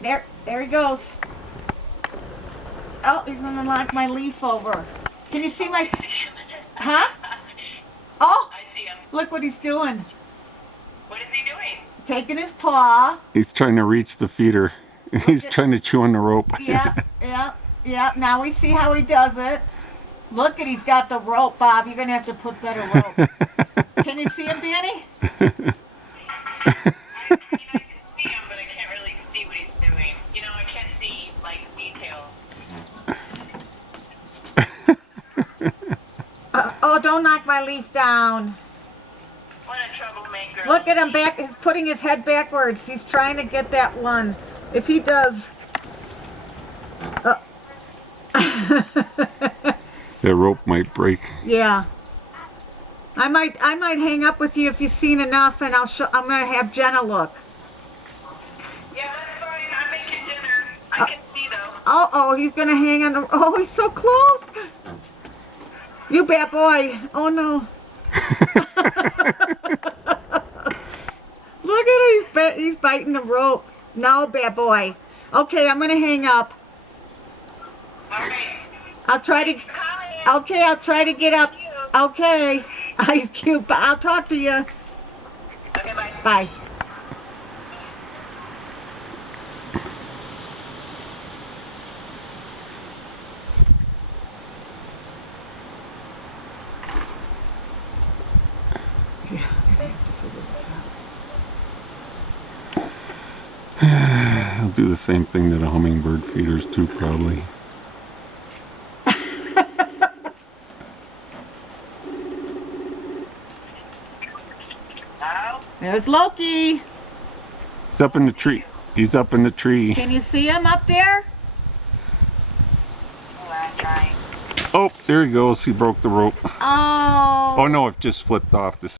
There he goes. Oh, he's gonna knock my leaf over. Can you see my? Huh? Oh, I see him. look what he's doing. What is he doing? Taking his paw. He's trying to reach the feeder. He's trying to chew on the rope. Yeah. Now we see how he does it. Look at, he's got the rope, Bob. You're gonna have to put better rope. Can you see him, Danny? I can see him, but I can't really see what he's doing. You know, I can't see, like, details. Oh, don't knock my leaf down. What a troublemaker. Look at him back. He's putting his head backwards. He's trying to get that one. If he does. That rope might break. Yeah. I might hang up with you if you've seen enough, and I'm gonna have Jenna look. Yeah, that's fine. I'm making dinner. I can see, though. Oh, he's gonna hang on the. Oh, he's so close. You bad boy. Oh no. Look at him. He's biting the rope. No, bad boy. Okay, I'm gonna hang up. All right. I'll try to. Okay, I'll try to get up. Okay. He's cute, but I'll talk to you. Okay, bye. Bye. I'll do the same thing to the hummingbird feeders too, probably. Hello? There's Loki. He's up in the tree. He's up in the tree. Can you see him up there? Oh, I'm trying. Oh, there he goes. He broke the rope. Oh. Oh no, it just flipped off the